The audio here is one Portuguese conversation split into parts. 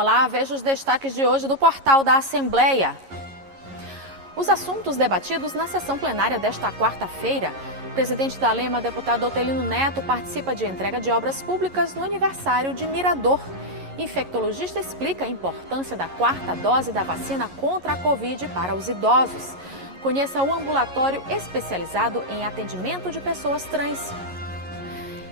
Olá, veja os destaques de hoje do portal da Assembleia. Os assuntos debatidos na sessão plenária desta quarta-feira. O presidente da Lema, deputado Otelino Neto, participa de entrega de obras públicas no aniversário de Mirador. Infectologista explica a importância da quarta dose da vacina contra a Covid para os idosos. Conheça o ambulatório especializado em atendimento de pessoas trans.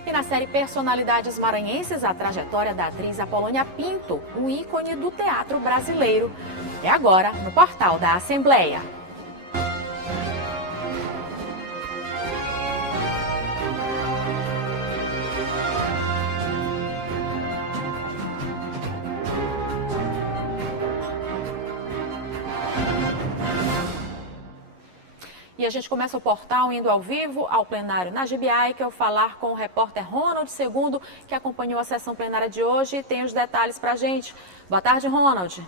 E na série Personalidades Maranhenses, a trajetória da atriz Apolônia Pinto, um ícone do teatro brasileiro. É agora no portal da Assembleia. E a gente começa o portal indo ao vivo ao plenário na GBI, que eu falar com o repórter Ronald Segundo, que acompanhou a sessão plenária de hoje e tem os detalhes para a gente. Boa tarde, Ronald.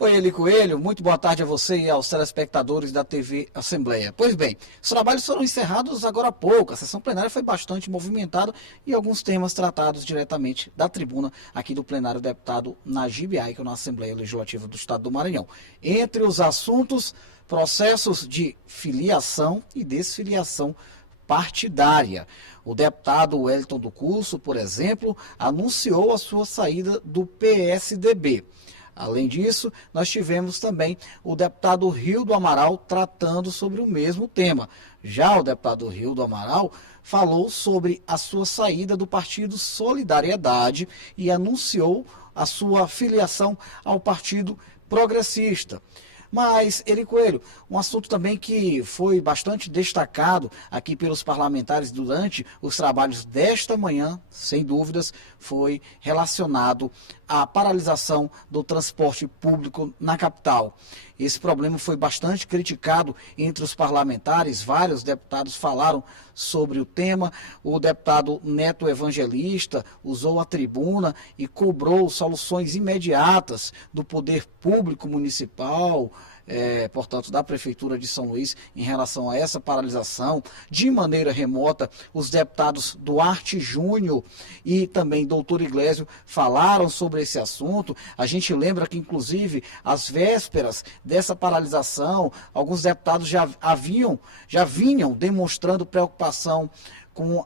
Oi, Eli Coelho, muito boa tarde a você e aos telespectadores da TV Assembleia. Pois bem, os trabalhos foram encerrados agora há pouco, a sessão plenária foi bastante movimentada e alguns temas tratados diretamente da tribuna aqui do plenário deputado Najib Aikel, na Assembleia Legislativa do Estado do Maranhão. Entre os assuntos, processos de filiação e desfiliação partidária. O deputado Wellington do Curso, por exemplo, anunciou a sua saída do PSDB. Além disso, nós tivemos também o deputado Rildo Amaral tratando sobre o mesmo tema. Já o deputado Rildo Amaral falou sobre a sua saída do partido Solidariedade e anunciou a sua filiação ao Partido Progressista. Mas, Eli Coelho, um assunto também que foi bastante destacado aqui pelos parlamentares durante os trabalhos desta manhã, sem dúvidas, foi relacionado à paralisação do transporte público na capital. Esse problema foi bastante criticado entre os parlamentares, vários deputados falaram sobre o tema. O deputado Neto Evangelista usou a tribuna e cobrou soluções imediatas do poder público municipal, portanto, da Prefeitura de São Luís, em relação a essa paralisação. De maneira remota, os deputados Duarte Júnior e também doutor Iglesio falaram sobre esse assunto. A gente lembra que, inclusive, às vésperas dessa paralisação, alguns deputados já vinham demonstrando preocupação com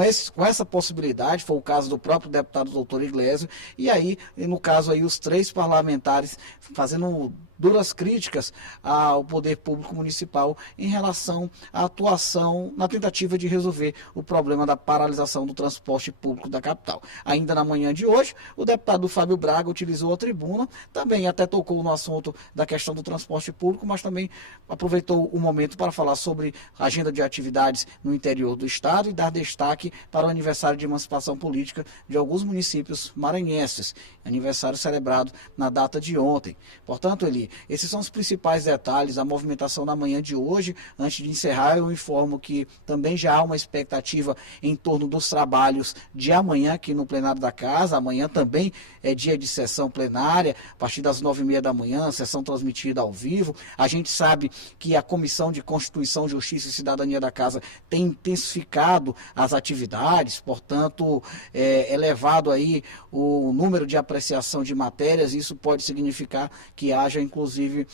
essa possibilidade. Foi o caso do próprio deputado doutor Iglesio, e aí, no caso aí, os três parlamentares fazendo duras críticas ao poder público municipal em relação à atuação na tentativa de resolver o problema da paralisação do transporte público da capital. Ainda na manhã de hoje, o deputado Fábio Braga utilizou a tribuna, também até tocou no assunto da questão do transporte público, mas também aproveitou o momento para falar sobre a agenda de atividades no interior do estado e dar destaque para o aniversário de emancipação política de alguns municípios maranhenses, aniversário celebrado na data de ontem. Portanto, esses são os principais detalhes da movimentação na manhã de hoje. Antes de encerrar, eu informo que também já há uma expectativa em torno dos trabalhos de amanhã aqui no plenário da Casa. Amanhã também é dia de sessão plenária, a partir das 9h30 da manhã, sessão transmitida ao vivo. A gente sabe que a Comissão de Constituição, Justiça e Cidadania da Casa tem intensificado as atividades, portanto, elevado aí o número de apreciação de matérias. Isso pode significar que haja, inclusive,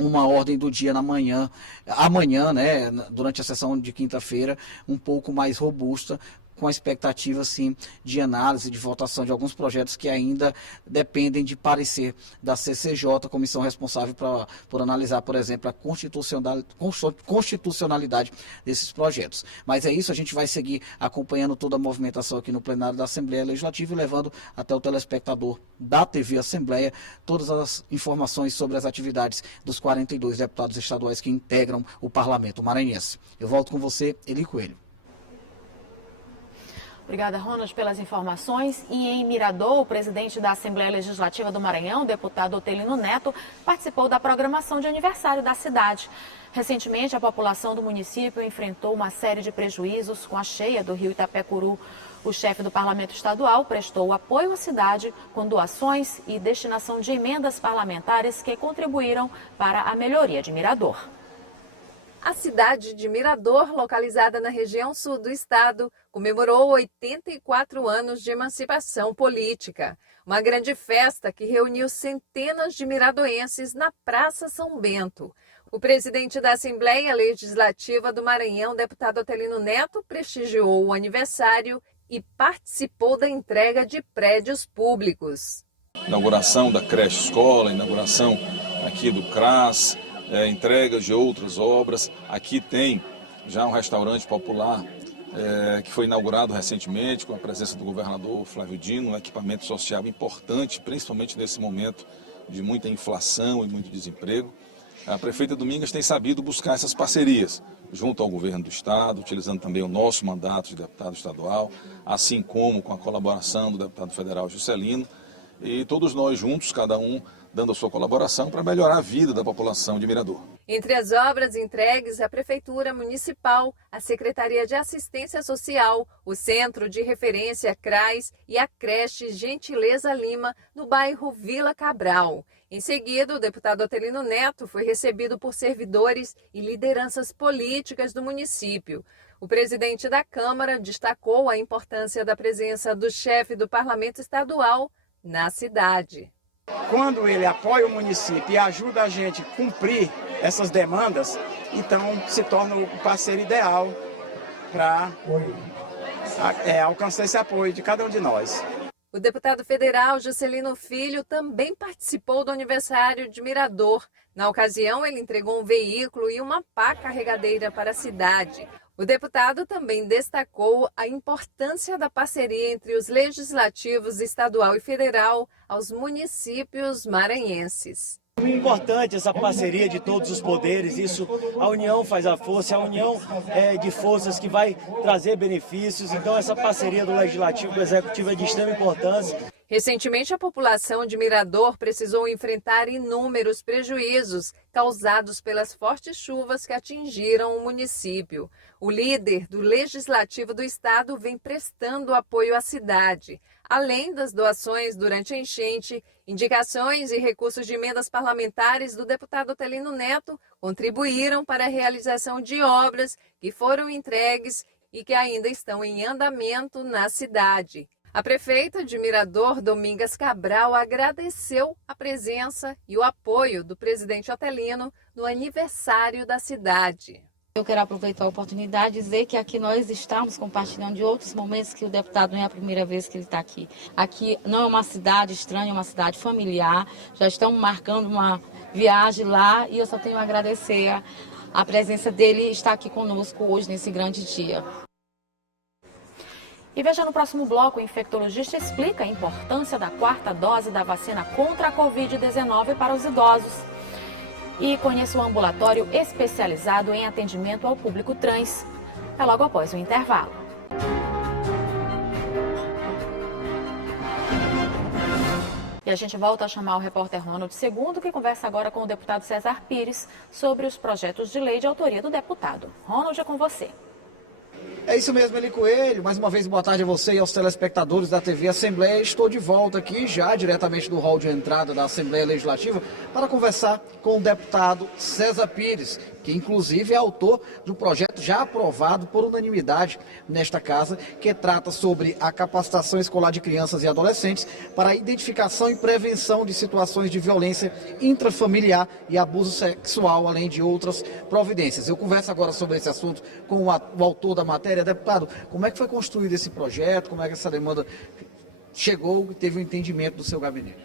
uma ordem do dia amanhã, né, durante a sessão de quinta-feira, um pouco mais robusta, com a expectativa, sim, de análise, de votação de alguns projetos que ainda dependem de parecer da CCJ, comissão responsável por analisar, por exemplo, a constitucionalidade desses projetos. Mas é isso, a gente vai seguir acompanhando toda a movimentação aqui no plenário da Assembleia Legislativa e levando até o telespectador da TV Assembleia todas as informações sobre as atividades dos 42 deputados estaduais que integram o Parlamento maranhense. Eu volto com você, Eli Coelho. Obrigada, Ronald, pelas informações. E em Mirador, o presidente da Assembleia Legislativa do Maranhão, deputado Otelino Neto, participou da programação de aniversário da cidade. Recentemente, a população do município enfrentou uma série de prejuízos com a cheia do rio Itapecuru. O chefe do Parlamento Estadual prestou apoio à cidade com doações e destinação de emendas parlamentares que contribuíram para a melhoria de Mirador. A cidade de Mirador, localizada na região sul do estado, comemorou 84 anos de emancipação política. Uma grande festa que reuniu centenas de miradoenses na Praça São Bento. O presidente da Assembleia Legislativa do Maranhão, deputado Otelino Neto, prestigiou o aniversário e participou da entrega de prédios públicos. Inauguração da creche escola, inauguração aqui do CRAS, entregas de outras obras. Aqui tem já um restaurante popular que foi inaugurado recentemente com a presença do governador Flávio Dino, um equipamento social importante, principalmente nesse momento de muita inflação e muito desemprego. A prefeita Domingas tem sabido buscar essas parcerias junto ao governo do estado, utilizando também o nosso mandato de deputado estadual, assim como com a colaboração do deputado federal Juscelino, e todos nós juntos, cada um dando a sua colaboração para melhorar a vida da população de Mirador. Entre as obras entregues, a Prefeitura Municipal, a Secretaria de Assistência Social, o Centro de Referência CRAS e a creche Gentileza Lima, no bairro Vila Cabral. Em seguida, o deputado Otelino Neto foi recebido por servidores e lideranças políticas do município. O presidente da Câmara destacou a importância da presença do chefe do Parlamento Estadual na cidade. Quando ele apoia o município e ajuda a gente a cumprir essas demandas, então se torna o parceiro ideal para alcançar esse apoio de cada um de nós. O deputado federal Juscelino Filho também participou do aniversário de Mirador. Na ocasião, ele entregou um veículo e uma pá carregadeira para a cidade. O deputado também destacou a importância da parceria entre os legislativos estadual e federal aos municípios maranhenses. É importante essa parceria de todos os poderes, isso, a união faz a força, a união de forças que vai trazer benefícios, então essa parceria do Legislativo com o Executivo é de extrema importância. Recentemente, a população de Mirador precisou enfrentar inúmeros prejuízos causados pelas fortes chuvas que atingiram o município. O líder do Legislativo do Estado vem prestando apoio à cidade. Além das doações durante a enchente, indicações e recursos de emendas parlamentares do deputado Otelino Neto contribuíram para a realização de obras que foram entregues e que ainda estão em andamento na cidade. A prefeita de Mirador, Domingas Cabral, agradeceu a presença e o apoio do presidente Otelino no aniversário da cidade. Eu quero aproveitar a oportunidade e dizer que aqui nós estamos compartilhando de outros momentos que o deputado não é a primeira vez que ele está aqui. Aqui não é uma cidade estranha, é uma cidade familiar. Já estamos marcando uma viagem lá e eu só tenho a agradecer a presença dele e estar aqui conosco hoje nesse grande dia. E veja no próximo bloco, o infectologista explica a importância da 4ª dose da vacina contra a Covid-19 para os idosos. E conheça o ambulatório especializado em atendimento ao público trans. É logo após o intervalo. E a gente volta a chamar o repórter Ronald II, que conversa agora com o deputado César Pires sobre os projetos de lei de autoria do deputado. Ronald, é com você. É isso mesmo, Eli Coelho. Mais uma vez, boa tarde a você e aos telespectadores da TV Assembleia. Estou de volta aqui, já diretamente do hall de entrada da Assembleia Legislativa, para conversar com o deputado César Pires, que inclusive é autor do projeto já aprovado por unanimidade nesta casa, que trata sobre a capacitação escolar de crianças e adolescentes para a identificação e prevenção de situações de violência intrafamiliar e abuso sexual, além de outras providências. Eu converso agora sobre esse assunto com o autor da matéria. Deputado, como é que foi construído esse projeto? Como é que essa demanda chegou e teve o entendimento do seu gabinete?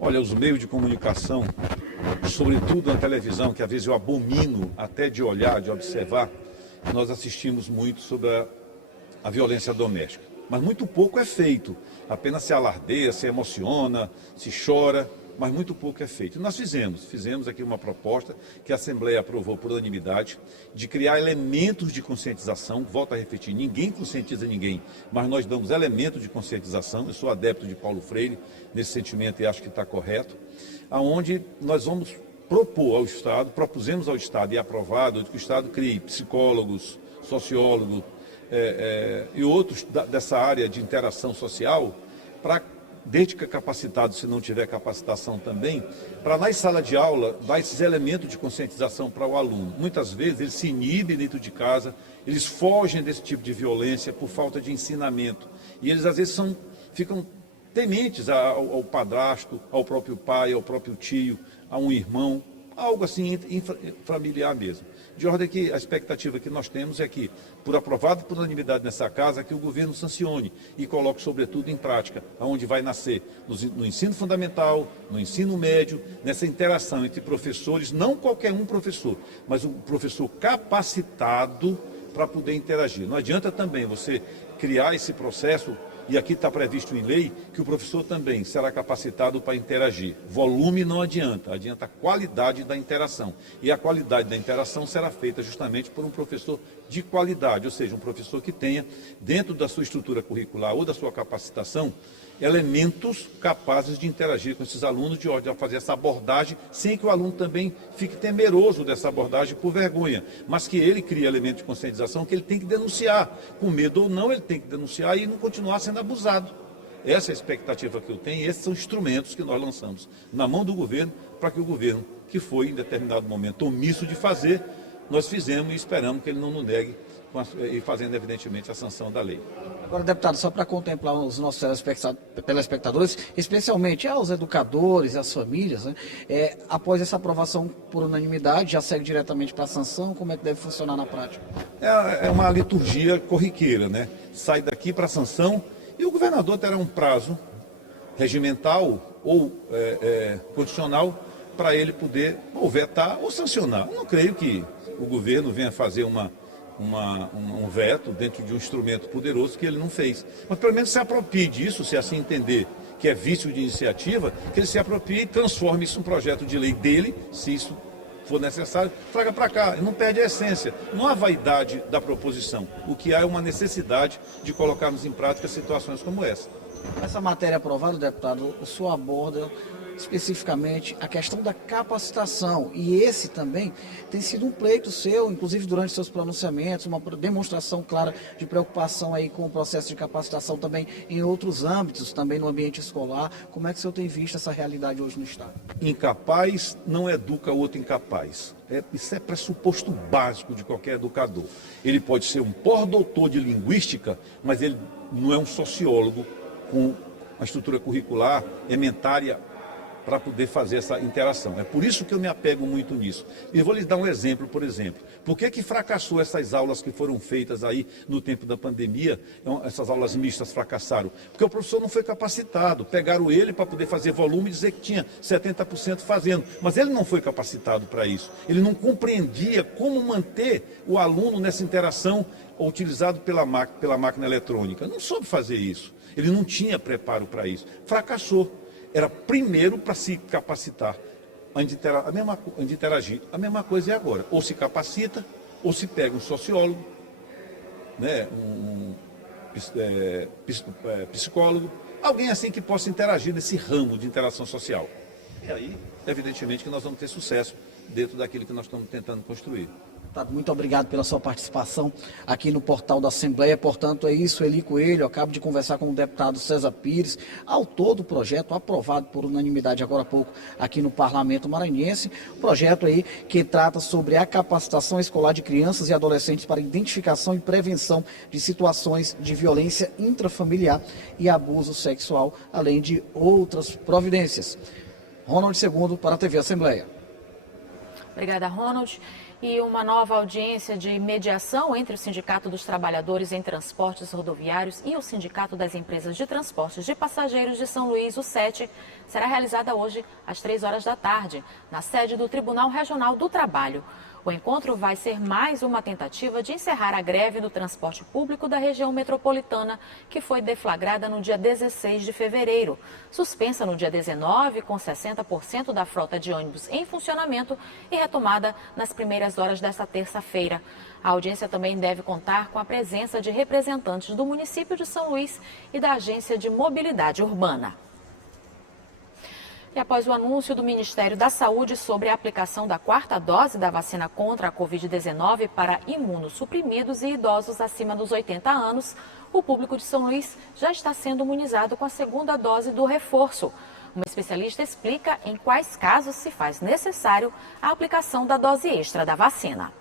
Olha, os meios de comunicação, sobretudo na televisão, que às vezes eu abomino até de olhar, de observar, nós assistimos muito sobre a violência doméstica. Mas muito pouco é feito. Apenas se alardeia, se emociona, se chora, mas muito pouco é feito. E nós fizemos aqui uma proposta que a Assembleia aprovou por unanimidade, de criar elementos de conscientização. Volto a repetir, ninguém conscientiza ninguém, mas nós damos elementos de conscientização. Eu sou adepto de Paulo Freire nesse sentimento e acho que está correto, aonde nós vamos propor ao Estado, propusemos ao Estado e aprovado que o Estado crie psicólogos, sociólogos e outros dessa área de interação social para desde que é capacitado, se não tiver capacitação também, para na sala de aula dar esses elementos de conscientização para o aluno. Muitas vezes eles se inibem dentro de casa, eles fogem desse tipo de violência por falta de ensinamento. E eles às vezes ficam tementes ao padrasto, ao próprio pai, ao próprio tio, a um irmão, algo assim familiar mesmo. De ordem que a expectativa que nós temos é que, por aprovado por unanimidade nessa casa, que o governo sancione e coloque, sobretudo, em prática, aonde vai nascer, no ensino fundamental, no ensino médio, nessa interação entre professores, não qualquer um professor, mas um professor capacitado para poder interagir. Não adianta também você criar esse processo, e aqui está previsto em lei, que o professor também será capacitado para interagir. Volume não adianta, adianta a qualidade da interação. E a qualidade da interação será feita justamente por um professor de qualidade, ou seja, um professor que tenha, dentro da sua estrutura curricular ou da sua capacitação, elementos capazes de interagir com esses alunos, de ordem a fazer essa abordagem, sem que o aluno também fique temeroso dessa abordagem por vergonha, mas que ele crie elementos de conscientização que ele tem que denunciar, com medo ou não, ele tem que denunciar e não continuar sendo abusado. Essa é a expectativa que eu tenho, e esses são instrumentos que nós lançamos na mão do governo, para que o governo, que foi em determinado momento omisso de fazer, nós fizemos e esperamos que ele não nos negue, e fazendo evidentemente a sanção da lei. Agora, deputado, só para contemplar os nossos telespectadores, especialmente aos educadores e às famílias, né, após essa aprovação por unanimidade, já segue diretamente para a sanção, como é que deve funcionar na prática? É uma liturgia corriqueira, né? Sai daqui para a sanção e o governador terá um prazo regimental ou condicional para ele poder ou vetar ou sancionar. Eu não creio que o governo venha fazer um veto dentro de um instrumento poderoso que ele não fez. Mas pelo menos se aproprie disso, se assim entender que é vício de iniciativa, que ele se aproprie e transforme isso em um projeto de lei dele, se isso for necessário, traga para cá, não perde a essência. Não há vaidade da proposição, o que há é uma necessidade de colocarmos em prática situações como essa. Essa matéria aprovada, deputado, o senhor aborda especificamente a questão da capacitação, e esse também tem sido um pleito seu, inclusive durante seus pronunciamentos, uma demonstração clara de preocupação aí com o processo de capacitação também em outros âmbitos, também no ambiente escolar. Como é que o senhor tem visto essa realidade hoje no Estado? Incapaz não educa outro incapaz. Isso é pressuposto básico de qualquer educador. Ele pode ser um pós-doutor de linguística, mas ele não é um sociólogo com uma estrutura curricular elementária para poder fazer essa interação. É por isso que eu me apego muito nisso. E vou lhes dar um exemplo, por exemplo. Por que fracassou essas aulas que foram feitas aí no tempo da pandemia? Essas aulas mistas fracassaram? Porque o professor não foi capacitado. Pegaram ele para poder fazer volume e dizer que tinha 70% fazendo. Mas ele não foi capacitado para isso. Ele não compreendia como manter o aluno nessa interação utilizado pela máquina eletrônica. Não soube fazer isso. Ele não tinha preparo para isso. Fracassou. Era primeiro para se capacitar, antes de interagir. A mesma coisa é agora. Ou se capacita, ou se pega um sociólogo, né, psicólogo, alguém assim que possa interagir nesse ramo de interação social. E aí, evidentemente, que nós vamos ter sucesso dentro daquilo que nós estamos tentando construir. Muito obrigado pela sua participação aqui no portal da Assembleia. Portanto, é isso, Eli Coelho. Eu acabo de conversar com o deputado César Pires, autor do projeto aprovado por unanimidade agora há pouco aqui no Parlamento Maranhense. Projeto aí que trata sobre a capacitação escolar de crianças e adolescentes para identificação e prevenção de situações de violência intrafamiliar e abuso sexual, além de outras providências. Ronald II para a TV Assembleia. Obrigada, Ronald. E uma nova audiência de mediação entre o Sindicato dos Trabalhadores em Transportes Rodoviários e o Sindicato das Empresas de Transportes de Passageiros de São Luís, o SET, será realizada hoje às 3h da tarde, na sede do Tribunal Regional do Trabalho. O encontro vai ser mais uma tentativa de encerrar a greve do transporte público da região metropolitana, que foi deflagrada no dia 16 de fevereiro. Suspensa no dia 19, com 60% da frota de ônibus em funcionamento e retomada nas primeiras horas desta terça-feira. A audiência também deve contar com a presença de representantes do município de São Luís e da Agência de Mobilidade Urbana. E após o anúncio do Ministério da Saúde sobre a aplicação da 4ª dose da vacina contra a Covid-19 para imunossuprimidos e idosos acima dos 80 anos, o público de São Luís já está sendo imunizado com a segunda dose do reforço. Uma especialista explica em quais casos se faz necessário a aplicação da dose extra da vacina.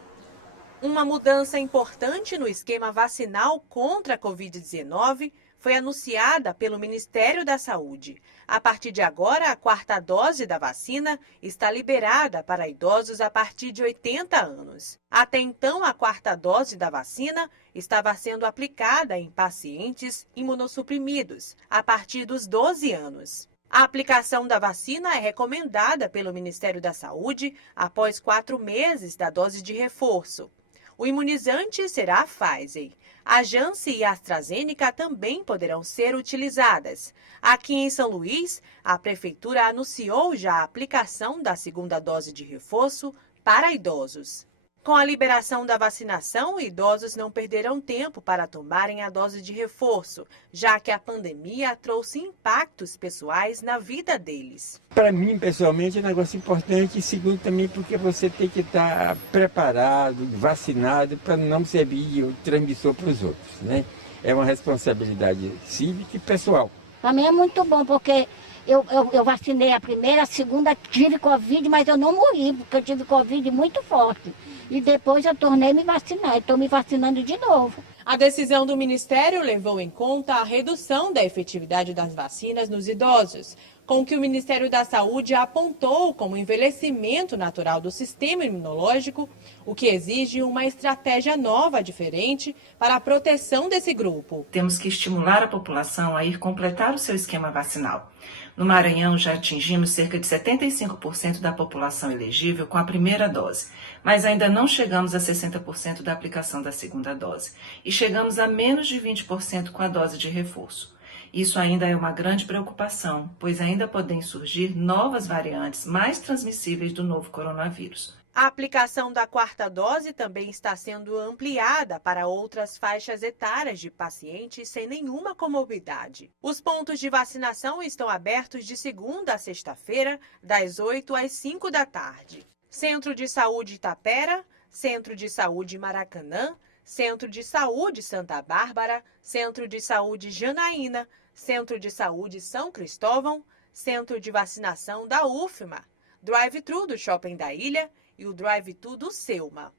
Uma mudança importante no esquema vacinal contra a Covid-19 foi anunciada pelo Ministério da Saúde. A partir de agora, a quarta dose da vacina está liberada para idosos a partir de 80 anos. Até então, a quarta dose da vacina estava sendo aplicada em pacientes imunossuprimidos a partir dos 12 anos. A aplicação da vacina é recomendada pelo Ministério da Saúde após 4 meses da dose de reforço. O imunizante será a Pfizer. A Janssen e a AstraZeneca também poderão ser utilizadas. Aqui em São Luís, a Prefeitura anunciou já a aplicação da segunda dose de reforço para idosos. Com a liberação da vacinação, idosos não perderão tempo para tomarem a dose de reforço, já que a pandemia trouxe impactos pessoais na vida deles. Para mim, pessoalmente, é um negócio importante, e segundo também porque você tem que estar preparado, vacinado, para não servir de transmissor para os outros, né? É uma responsabilidade cívica e pessoal. Para mim é muito bom, porque eu vacinei a primeira, a segunda, tive Covid, mas eu não morri, porque eu tive Covid muito forte. E depois eu tornei a me vacinar, estou me vacinando de novo. A decisão do Ministério levou em conta a redução da efetividade das vacinas nos idosos, com o que o Ministério da Saúde apontou como envelhecimento natural do sistema imunológico, o que exige uma estratégia nova, diferente, para a proteção desse grupo. Temos que estimular a população a ir completar o seu esquema vacinal. No Maranhão, já atingimos cerca de 75% da população elegível com a primeira dose, mas ainda não chegamos a 60% da aplicação da segunda dose e chegamos a menos de 20% com a dose de reforço. Isso ainda é uma grande preocupação, pois ainda podem surgir novas variantes mais transmissíveis do novo coronavírus. A aplicação da quarta dose também está sendo ampliada para outras faixas etárias de pacientes sem nenhuma comorbidade. Os pontos de vacinação estão abertos de segunda a sexta-feira, das 8 às 5 da tarde. Centro de Saúde Itapera, Centro de Saúde Maracanã, Centro de Saúde Santa Bárbara, Centro de Saúde Janaína, Centro de Saúde São Cristóvão, Centro de Vacinação da UFMA, Drive-Thru do Shopping da Ilha e o Drive-Thru do Selma.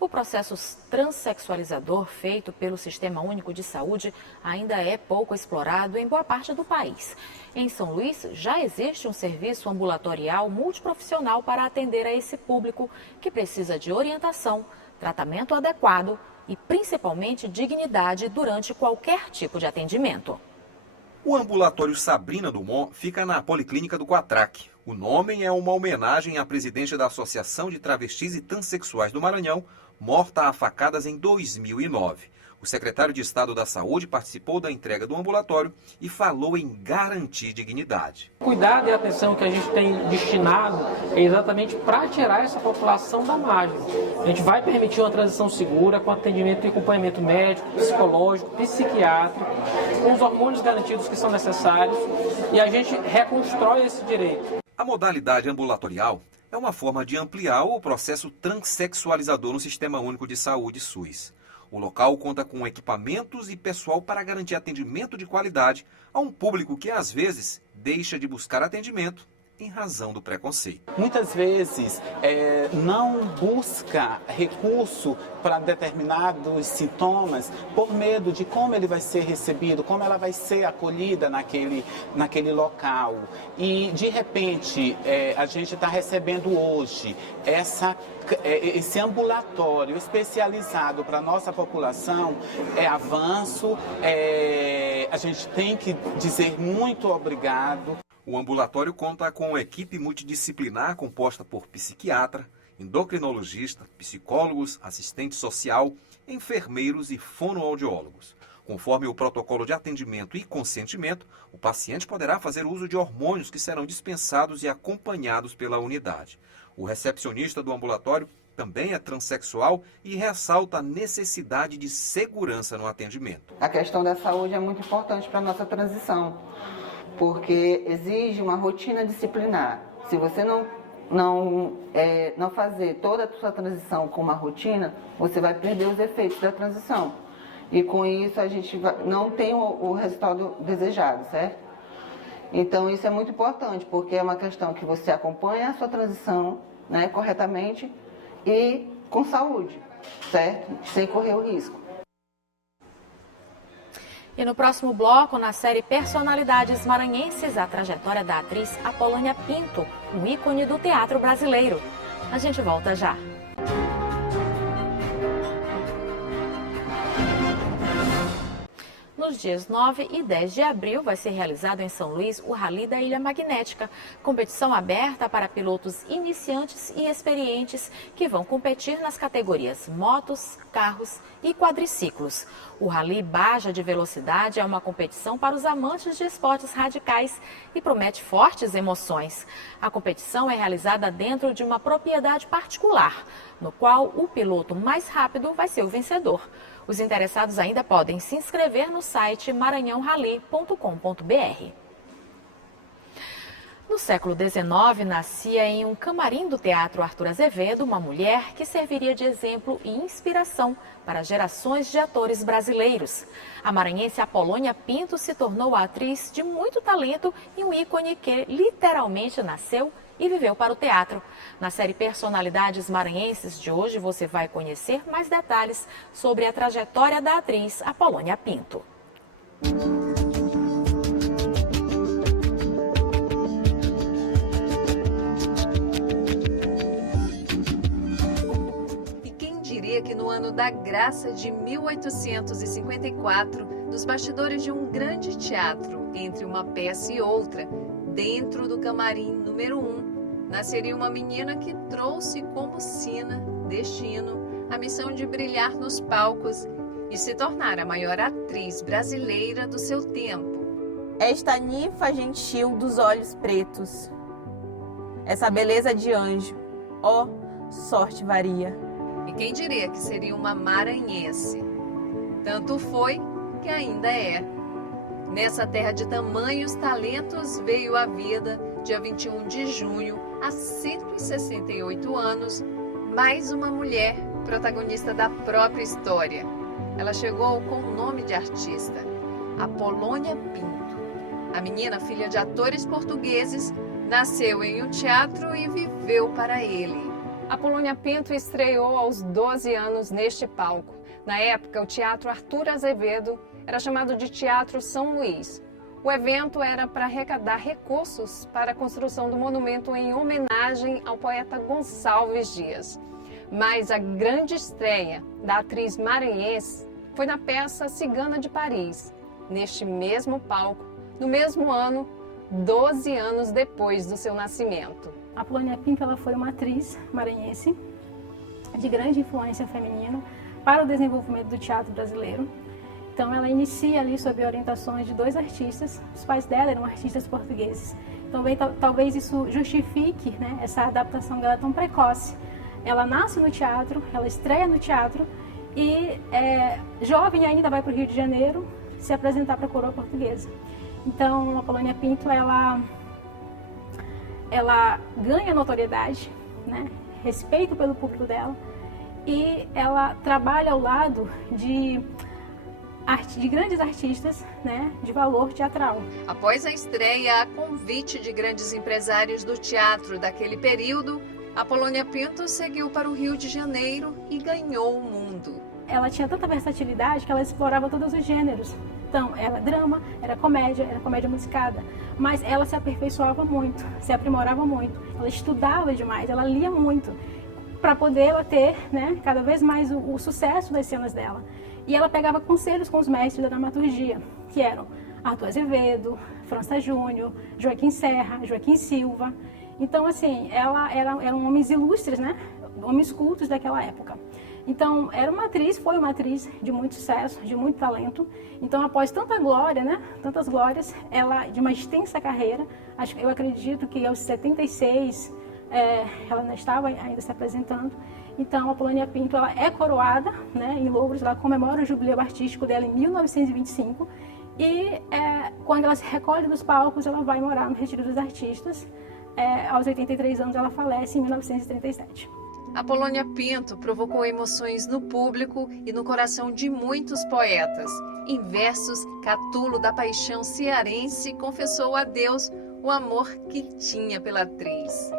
O processo transexualizador feito pelo Sistema Único de Saúde ainda é pouco explorado em boa parte do país. Em São Luís, já existe um serviço ambulatorial multiprofissional para atender a esse público que precisa de orientação, tratamento adequado e, principalmente, dignidade durante qualquer tipo de atendimento. O ambulatório Sabrina Dumont fica na Policlínica do Quatraque. O nome é uma homenagem à presidente da Associação de Travestis e Transsexuais do Maranhão, morta a facadas em 2009. O secretário de Estado da Saúde participou da entrega do ambulatório e falou em garantir dignidade. Cuidado e atenção que a gente tem destinado é exatamente para tirar essa população da margem. A gente vai permitir uma transição segura com atendimento e acompanhamento médico, psicológico, psiquiátrico, com os hormônios garantidos que são necessários e a gente reconstrói esse direito. A modalidade ambulatorial é uma forma de ampliar o processo transexualizador no Sistema Único de Saúde SUS. O local conta com equipamentos e pessoal para garantir atendimento de qualidade a um público que, às vezes, deixa de buscar atendimento em razão do preconceito. Muitas vezes não busca recurso para determinados sintomas por medo de como ele vai ser recebido, como ela vai ser acolhida naquele local. E, de repente, a gente está recebendo hoje esse ambulatório especializado para a nossa população, é avanço, a gente tem que dizer muito obrigado. O ambulatório conta com equipe multidisciplinar composta por psiquiatra, endocrinologista, psicólogos, assistente social, enfermeiros e fonoaudiólogos. Conforme o protocolo de atendimento e consentimento, o paciente poderá fazer uso de hormônios que serão dispensados e acompanhados pela unidade. O recepcionista do ambulatório também é transexual e ressalta a necessidade de segurança no atendimento. A questão da saúde é muito importante para a nossa transição, porque exige uma rotina disciplinar. Se você não não fazer toda a sua transição com uma rotina, você vai perder os efeitos da transição. E com isso a gente não tem o resultado desejado, certo? Então isso é muito importante, porque é uma questão que você acompanha a sua transição, né, corretamente e com saúde, certo? Sem correr o risco. E no próximo bloco, na série Personalidades Maranhenses, a trajetória da atriz Apolônia Pinto, um ícone do teatro brasileiro. A gente volta já. Nos dias 9 e 10 de abril vai ser realizado em São Luís o Rally da Ilha Magnética, competição aberta para pilotos iniciantes e experientes que vão competir nas categorias motos, carros e quadriciclos. O Rally Baja de Velocidade é uma competição para os amantes de esportes radicais e promete fortes emoções. A competição é realizada dentro de uma propriedade particular, no qual o piloto mais rápido vai ser o vencedor. Os interessados ainda podem se inscrever no site maranhãorally.com.br. No século XIX, nascia em um camarim do Teatro Arthur Azevedo uma mulher que serviria de exemplo e inspiração para gerações de atores brasileiros. A maranhense Apolônia Pinto se tornou a atriz de muito talento e um ícone que literalmente nasceu e viveu para o teatro. Na série Personalidades Maranhenses de hoje, você vai conhecer mais detalhes sobre a trajetória da atriz Apolônia Pinto. E quem diria que no ano da graça de 1854, nos bastidores de um grande teatro, entre uma peça e outra, dentro do camarim número 1, nasceria uma menina que trouxe como sina, destino, a missão de brilhar nos palcos e se tornar a maior atriz brasileira do seu tempo. Esta ninfa gentil dos olhos pretos, essa beleza de anjo, ó, sorte varia. E quem diria que seria uma maranhense? Tanto foi que ainda é. Nessa terra de tamanhos talentos veio a vida, dia 21 de junho, há 168 anos, mais uma mulher protagonista da própria história. Ela chegou com o nome de artista, Apolônia Pinto. A menina, filha de atores portugueses, nasceu em um teatro e viveu para ele. Apolônia Pinto estreou aos 12 anos neste palco. Na época, o Teatro Arthur Azevedo era chamado de Teatro São Luís. O evento era para arrecadar recursos para a construção do monumento em homenagem ao poeta Gonçalves Dias. Mas a grande estreia da atriz maranhense foi na peça Cigana de Paris, neste mesmo palco, no mesmo ano, 12 anos depois do seu nascimento. A Apolônia Pinto ela foi uma atriz maranhense de grande influência feminina para o desenvolvimento do teatro brasileiro. Então ela inicia ali sob orientações de dois artistas, os pais dela eram artistas portugueses. Então talvez isso justifique, né, essa adaptação dela tão precoce. Ela nasce no teatro, ela estreia no teatro e jovem ainda vai para o Rio de Janeiro se apresentar para a coroa portuguesa. Então a Apolônia Pinto ela ganha notoriedade, né, respeito pelo público dela e ela trabalha ao lado de grandes artistas, né, de valor teatral. Após a estreia, a convite de grandes empresários do teatro daquele período, Apolônia Pinto seguiu para o Rio de Janeiro e ganhou o mundo. Ela tinha tanta versatilidade que ela explorava todos os gêneros. Então, era drama, era comédia musicada. Mas ela se aperfeiçoava muito, se aprimorava muito. Ela estudava demais, ela lia muito, para poder ela ter, né, cada vez mais o sucesso das cenas dela. E ela pegava conselhos com os mestres da dramaturgia, que eram Arthur Azevedo, França Júnior, Joaquim Serra, Joaquim Silva. Então, assim, eram homens ilustres, né? Homens cultos daquela época. Então, foi uma atriz de muito sucesso, de muito talento. Então, após tanta glória, né? Tantas glórias, ela, de uma extensa carreira, eu acredito que aos 76, ela não estava ainda se apresentando. Então, a Apolônia Pinto ela é coroada, né, em Louros, ela comemora o jubileu artístico dela em 1925 e quando ela se recolhe dos palcos, ela vai morar no Retiro dos Artistas, aos 83 anos ela falece em 1937. Apolônia Pinto provocou emoções no público e no coração de muitos poetas. Em versos, Catulo da Paixão cearense confessou a Deus o amor que tinha pela atriz.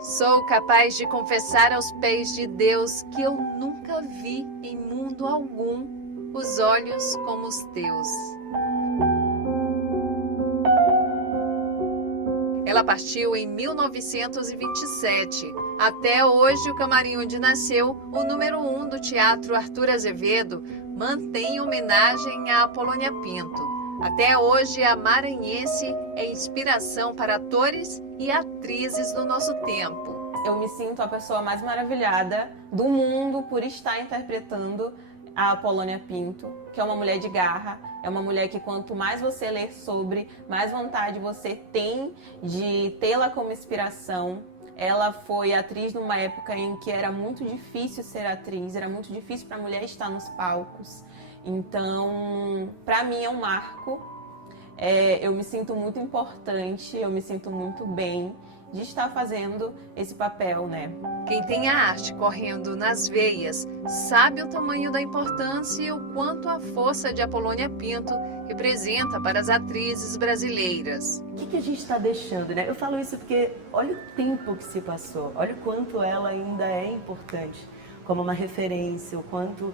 Sou capaz de confessar aos pés de Deus que eu nunca vi em mundo algum os olhos como os teus. Ela partiu em 1927. Até hoje, o camarim onde nasceu, o número 1 do Teatro Arthur Azevedo, mantém homenagem a Apolônia Pinto. Até hoje, a maranhense é inspiração para atores e atrizes do nosso tempo. Eu me sinto a pessoa mais maravilhada do mundo por estar interpretando a Apolônia Pinto, que é uma mulher de garra, é uma mulher que quanto mais você ler sobre, mais vontade você tem de tê-la como inspiração. Ela foi atriz numa época em que era muito difícil ser atriz, era muito difícil para a mulher estar nos palcos. Então, para mim é um marco. Eu me sinto muito importante, eu me sinto muito bem de estar fazendo esse papel, né? Quem tem a arte correndo nas veias sabe o tamanho da importância e o quanto a força de Apolônia Pinto representa para as atrizes brasileiras. O que a gente está deixando, né? Eu falo isso porque olha o tempo que se passou, olha o quanto ela ainda é importante como uma referência, o quanto,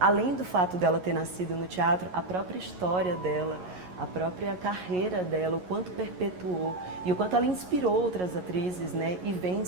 além do fato dela ter nascido no teatro, a própria história dela, a própria carreira dela, o quanto perpetuou e o quanto ela inspirou outras atrizes, né? E vem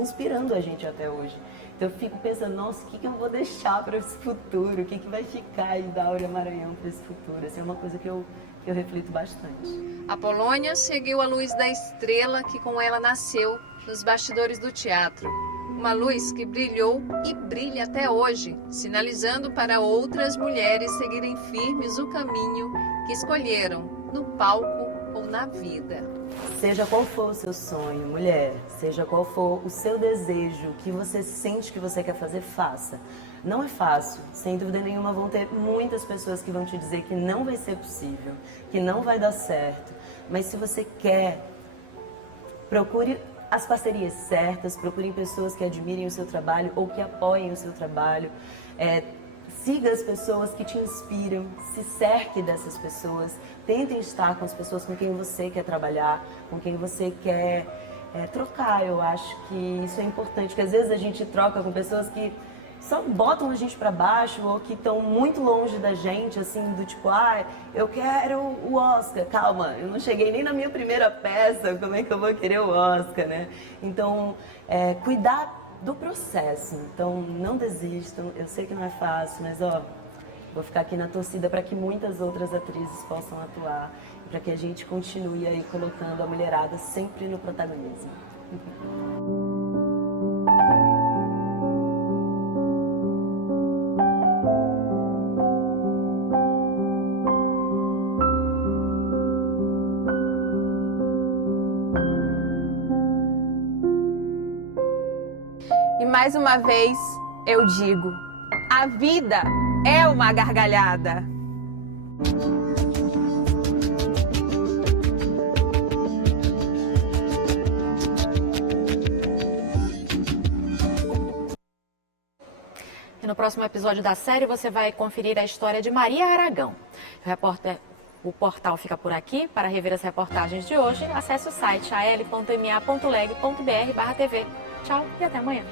inspirando a gente até hoje. Então eu fico pensando, nossa, o que eu vou deixar para esse futuro? O que vai ficar aí da Áurea Maranhão para esse futuro? Essa é uma coisa que eu reflito bastante. Apolônia seguiu a luz da estrela que com ela nasceu nos bastidores do teatro. Uma luz que brilhou e brilha até hoje, sinalizando para outras mulheres seguirem firmes o caminho que escolheram no palco ou na vida. Seja qual for o seu sonho, mulher, seja qual for o seu desejo, o que você sente que você quer fazer, faça. Não é fácil, sem dúvida nenhuma vão ter muitas pessoas que vão te dizer que não vai ser possível, que não vai dar certo. Mas se você quer, procure as parcerias certas, procurem pessoas que admirem o seu trabalho ou que apoiem o seu trabalho. Siga as pessoas que te inspiram, se cerque dessas pessoas, tentem estar com as pessoas com quem você quer trabalhar, com quem você quer trocar. Eu acho que isso é importante, porque às vezes a gente troca com pessoas que só botam a gente para baixo ou que estão muito longe da gente, assim, do tipo, eu quero o Oscar. Calma, eu não cheguei nem na minha primeira peça, como é que eu vou querer o Oscar, né? Então, cuidar do processo. Então, não desistam. Eu sei que não é fácil, mas vou ficar aqui na torcida para que muitas outras atrizes possam atuar, para que a gente continue aí colocando a mulherada sempre no protagonismo. E mais uma vez eu digo, a vida é uma gargalhada. E no próximo episódio da série você vai conferir a história de Maria Aragão. O portal fica por aqui. Para rever as reportagens de hoje, acesse o site al.ma.leg.br/tv. Tchau e até amanhã.